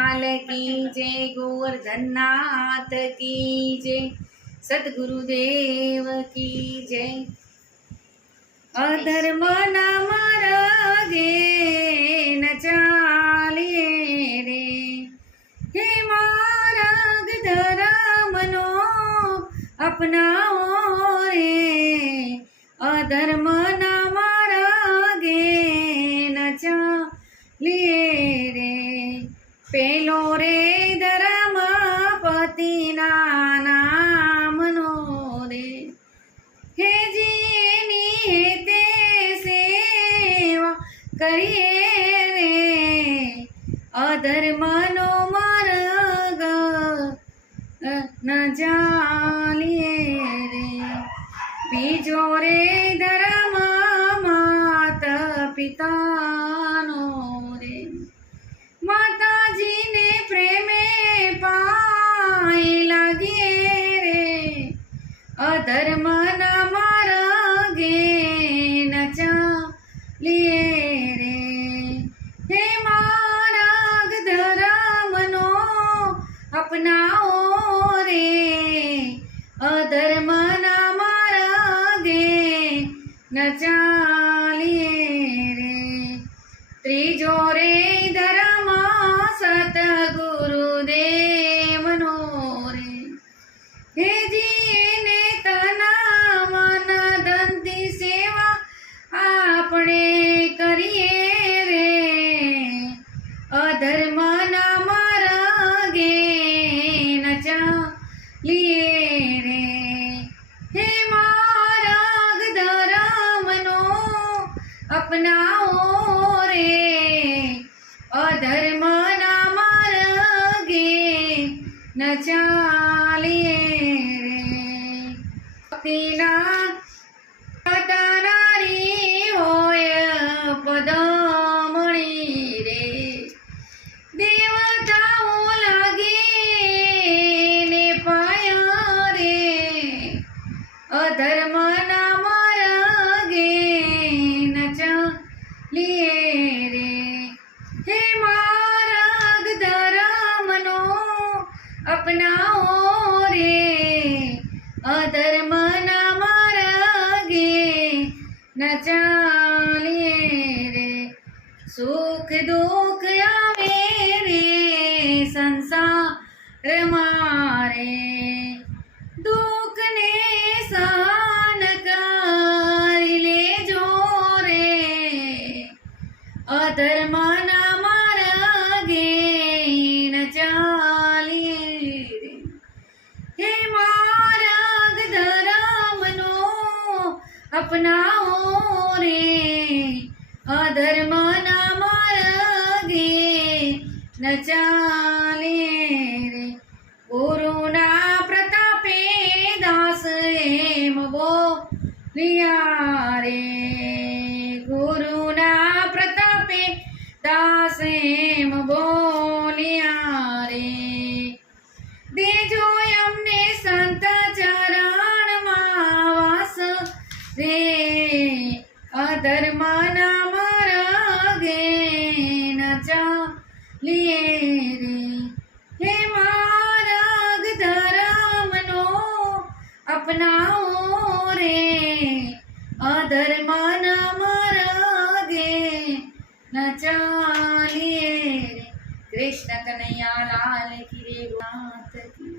लाल की जय, गोवर्धन नाथ की जय, सद्गुरुदेव की जय। अधर्म ना मार्गे न चालिए रे, हे मार्ग धर्मनो अपनाओ रे। अधर्म ना मार्गे न चालिए रे, पेलो रे धर्म पति नामनो रे। हे जीनी हेते सेवा करिए रे, अधर्मनो मार्ग न चालिए रे। बीजो रे धर्म माता पितानो रे, माताजी ने प्रेमे पाए लागिए रे। अधर्म न मार्गे न चालिए रे, हे मार्ग धर्मनो अपनाओ रे। अधर्म न मार्गे न चालिए रे। त्रीजो रे धर्म सतगुरुदेवनो रे, हे जीने तना मन धनથી सेवा આપણે કરીએ રે। અધર્મ ના માર્ગે ન ચાલીએ રે, હે માર્ગ ધર્મનો અપનાવો રે। અધર્મ ના માર્ગે ન ચાલીએ રે। ભક્તિના તારી હોય પદમણી રે, દેવતાઓ લાગે ને પાય રે। અધર્મ ના માર્ગે ન ચાલીએ રે, હે માર્ગ ધર્મનો अपनाओ रे। अधर्म न मार्गे न चालिए रे, सुख दुख आवे रे संसार मारे। दुख ने सहन करी लेजो रे, अधर्म न मार्गे न चालिए रे, हे मार्ग धर्मनो अपनाओ रे। अधर्म न मार्गे न चालिए रे, गुरुना प्रतापे दास एम बोलिया रे। गुरुना प्रतापे दास एम बोलिया रे, देजो अમને સંત ચરણમાં વાસ રે। અધર્મ ના માર્ગે ન ચાલીએ રે, હે માર્ગ ધર્મનો અપનાવો રે। અધર્મ ના માર્ગે ન ચાલીએ રે। કૃષ્ણ કનૈયા લાલ કી જય, નાથ કી